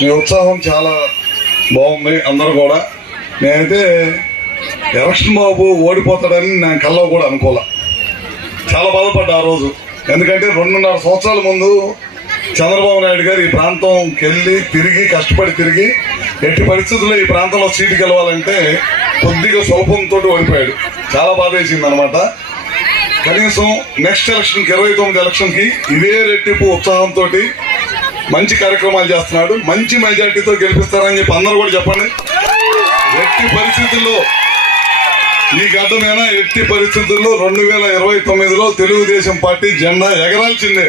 మీ ఉత్సాహం చాలా బాగుంది. అందరూ కూడా నేనైతే ఎలక్షన్ బాబు ఓడిపోతాడని నేను కల్లో కూడా అనుకోలే. చాలా బాధపడ్డా ఆ రోజు. ఎందుకంటే 2.5 సంవత్సరాల ముందు చంద్రబాబు నాయుడు గారు ఈ ప్రాంతంకి వెళ్ళి తిరిగి కష్టపడి తిరిగి ఎట్టి పరిస్థితుల్లో ఈ ప్రాంతంలో సీటు గెలవాలంటే కొద్దిగా స్వల్పంతో ఓడిపోయాడు. చాలా బాధ వేసింది అనమాట. కనీసం నెక్స్ట్ ఎలక్షన్కి 29 ఎలక్షన్కి ఇదే రెట్టింపు ఉత్సాహంతో మంచి కార్యక్రమాలు చేస్తున్నాడు. మంచి మెజార్టీతో గెలిపిస్తారని చెప్పి అందరూ కూడా చెప్పండి. ఎట్టి పరిస్థితుల్లో ఈ గడ్డమైనా ఎట్టి పరిస్థితుల్లో 2029లో తెలుగుదేశం పార్టీ జెండా ఎగరాల్సిందే.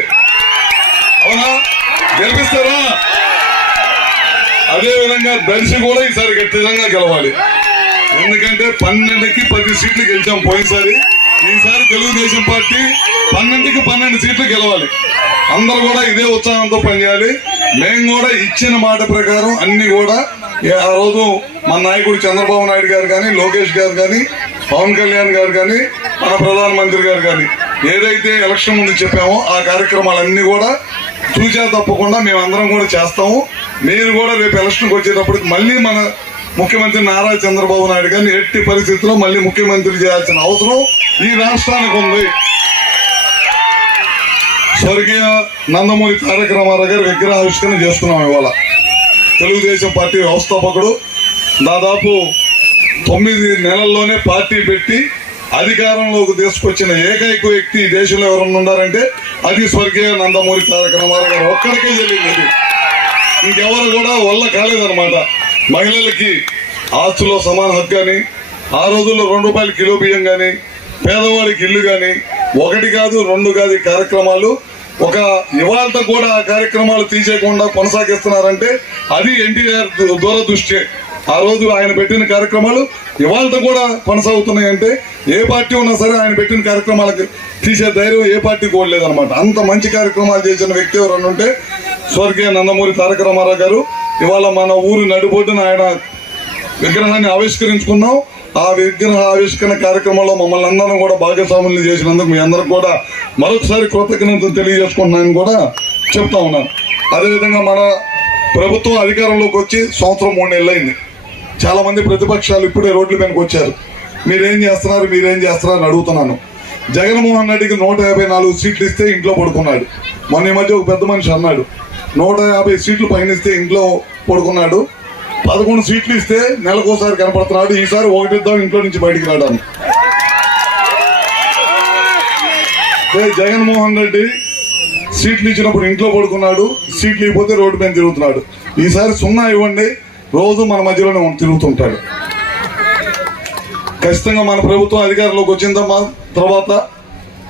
అవునా? గెలిపిస్తారా? అదేవిధంగా దర్శి కూడా ఈసారి ఖచ్చితంగా గెలవాలి. ఎందుకంటే 12కి 10 సీట్లు గెలిచాం పోయినసారి. ఈసారి తెలుగుదేశం పార్టీ 12కి 12 సీట్లు గెలవాలి. అందరూ కూడా ఇదే ఉత్సాహంతో పనిచేయాలి. మేము కూడా ఇచ్చిన మాట ప్రకారం అన్ని కూడా ఆ రోజు మన నాయకుడు చంద్రబాబు నాయుడు గారు కానీ, లోకేష్ గారు కానీ, పవన్ కళ్యాణ్ గారు కానీ, మన ప్రధానమంత్రి గారు కానీ ఏదైతే ఎలక్షన్ ముందు చెప్పామో ఆ కార్యక్రమాలన్నీ కూడా చూసా తప్పకుండా మేమందరం కూడా చేస్తాము. మీరు కూడా రేపు ఎలక్షన్కి వచ్చేటప్పటికి మళ్ళీ మన ముఖ్యమంత్రి నారా చంద్రబాబు నాయుడు గారిని ఎట్టి పరిస్థితుల్లో మళ్ళీ ముఖ్యమంత్రి చేయాల్సిన అవసరం ఈ రాష్ట్రానికి ఉంది. స్వర్గీయ నందమూరి తారక రామారావు గారు విగ్రహావిష్కరణ చేసుకున్నాం. ఇవాళ తెలుగుదేశం పార్టీ వ్యవస్థాపకుడు దాదాపు 9 నెలల్లోనే పార్టీ పెట్టి అధికారంలోకి తీసుకొచ్చిన ఏకైక వ్యక్తి ఈ దేశంలో ఎవరన్నా ఉన్నారంటే అది స్వర్గీయ నందమూరి తారక రామారావు గారు ఒక్కడికే జరిగింది. ఇంకెవరు కూడా వల్ల కాలేదన్నమాట. మహిళలకి ఆస్తులో సమాన హక్కు కానీ, ఆ రోజుల్లో 2 రూపాయల కిలో బియ్యం కానీ, పేదవాడికి ఇల్లు కానీ, 1 కాదు 2 కాదు ఈ కార్యక్రమాలు ఒక ఇవాళ కూడా ఆ కార్యక్రమాలు తీసేయకుండా కొనసాగిస్తున్నారంటే అది ఎన్టీఆర్ దూరదృష్టి. ఆ రోజు ఆయన పెట్టిన కార్యక్రమాలు ఇవాళ కూడా కొనసాగుతున్నాయంటే ఏ పార్టీ ఉన్నా సరే ఆయన పెట్టిన కార్యక్రమాలకు తీసే ధైర్యం ఏ పార్టీ కూడా లేదనమాట. అంత మంచి కార్యక్రమాలు చేసిన వ్యక్తి ఎవరన్నా ఉంటే స్వర్గీయ నందమూరి తారక రామారావు గారు. ఇవాళ మన ఊరు నడిబొడ్డున ఆయన విగ్రహాన్ని ఆవిష్కరించుకున్నాం. ఆ విగ్రహ ఆవిష్కరణ కార్యక్రమంలో మమ్మల్ని అందరం కూడా భాగస్వాములు చేసినందుకు మీ అందరికి కూడా మరొకసారి కృతజ్ఞతలు తెలియజేసుకుంటున్నానని కూడా చెప్తా ఉన్నాను. అదేవిధంగా మన ప్రభుత్వం అధికారంలోకి వచ్చి 1 సంవత్సరం 3 నెలలు అయింది. చాలా మంది ప్రతిపక్షాలు ఇప్పుడే రోడ్ల మీదకి వచ్చారు. మీరేం చేస్తున్నారు అని అడుగుతున్నాను. జగన్మోహన్ రెడ్డికి 154 సీట్లు ఇస్తే ఇంట్లో పడుకున్నాడు. మొన్న ఈ మధ్య ఒక పెద్ద మనిషి అన్నాడు 150 సీట్లు పైన ఇస్తే ఇంట్లో పడుకున్నాడు. 11 సీట్లు ఇస్తే నెలకోసారి కనపడుతున్నాడు. ఈసారి 1 ఇద్దాం ఇంట్లో నుంచి బయటికి రావడానికి. జగన్మోహన్ రెడ్డి సీట్లు ఇచ్చినప్పుడు ఇంట్లో పడుకున్నాడు, సీట్లు ఇవ్వకపోతే రోడ్డు మీద తిరుగుతున్నాడు. ఈసారి 0 ఇవ్వండి, రోజు మన మధ్యలోనే తిరుగుతుంటాడు. ఖచ్చితంగా మన ప్రభుత్వం అధికారంలోకి వచ్చిన తర్వాత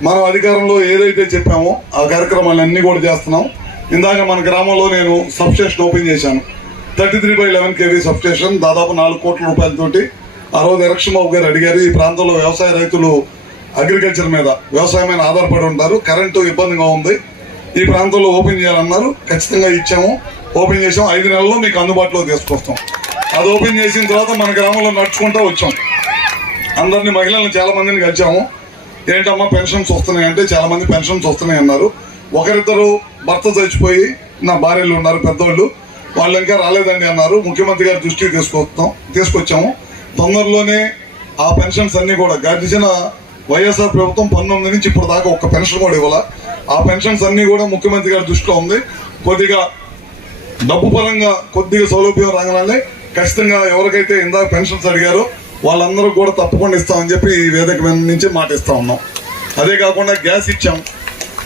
మనం అధికారంలో ఏదైతే చెప్పామో ఆ కార్యక్రమాలన్నీ కూడా చేస్తున్నాం. ఇందాక మన గ్రామంలో నేను సబ్స్టేషన్ ఓపెన్ చేశాను. 33/11 kV సబ్స్టేషన్ దాదాపు 4 కోట్ల రూపాయలతోటి. ఆ రోజు ఎలక్షన్ బాబు గారు అడిగారు, ఈ ప్రాంతంలో వ్యవసాయ రైతులు అగ్రికల్చర్ మీద వ్యవసాయం మీద ఆధారపడి ఉంటారు, కరెంటు ఇబ్బందిగా ఉంది, ఈ ప్రాంతంలో ఓపెన్ చేయాలన్నారు. ఖచ్చితంగా ఇచ్చాము, ఓపెన్ చేసాం. 5 నెలల్లో మీకు అందుబాటులో తీసుకొస్తాం. అది ఓపెన్ చేసిన తర్వాత మన గ్రామంలో నడుచుకుంటూ వచ్చాం. అందరినీ మహిళలను చాలా మందిని కలిసాము. ఏంటమ్మా పెన్షన్స్ వస్తున్నాయి అంటే చాలా మంది పెన్షన్స్ వస్తున్నాయి అన్నారు. ఒకరిద్దరు భర్త చచ్చిపోయి నా భార్యలు ఉన్నారు పెద్దోళ్ళు, వాళ్ళు ఇంకా రాలేదండి అన్నారు. ముఖ్యమంత్రి గారి దృష్టికి తీసుకొచ్చాము. తొందరలోనే ఆ పెన్షన్స్ అన్నీ కూడా గడిచిన వైఎస్ఆర్ ప్రభుత్వం 19 నుంచి ఇప్పుడు దాకా ఒక్క పెన్షన్ కూడా ఇవ్వాల. ఆ పెన్షన్స్ అన్నీ కూడా ముఖ్యమంత్రి గారి దృష్టిలో ఉంది. కొద్దిగా డబ్బు పరంగా కొద్దిగా సౌలభ్యం రాగానే ఖచ్చితంగా ఎవరికైతే ఇందాక పెన్షన్స్ అడిగారో వాళ్ళందరూ కూడా తప్పకుండా ఇస్తామని చెప్పి ఈ వేదిక నుంచి మాట ఇస్తా ఉన్నాం. అదే కాకుండా గ్యాస్ ఇచ్చాం.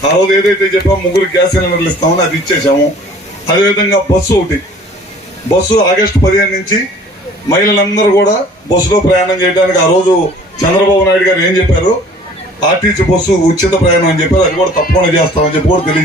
ఆ రోజు ఏదైతే చెప్పామో 3 గ్యాస్ సిలిండర్లు ఇస్తామని అది ఇచ్చేసాము. అదేవిధంగా బస్సు ఆగస్టు 15 నుంచి మహిళలందరూ కూడా బస్సులో ప్రయాణం చేయడానికి ఆ రోజు చంద్రబాబు నాయుడు గారు ఏం చెప్పారు, ఆర్టీసీ బస్సు ఉచిత ప్రయాణం అని చెప్పారు. అది కూడా తప్పకుండా చేస్తామని చెప్పి కూడా తెలియజేస్తారు.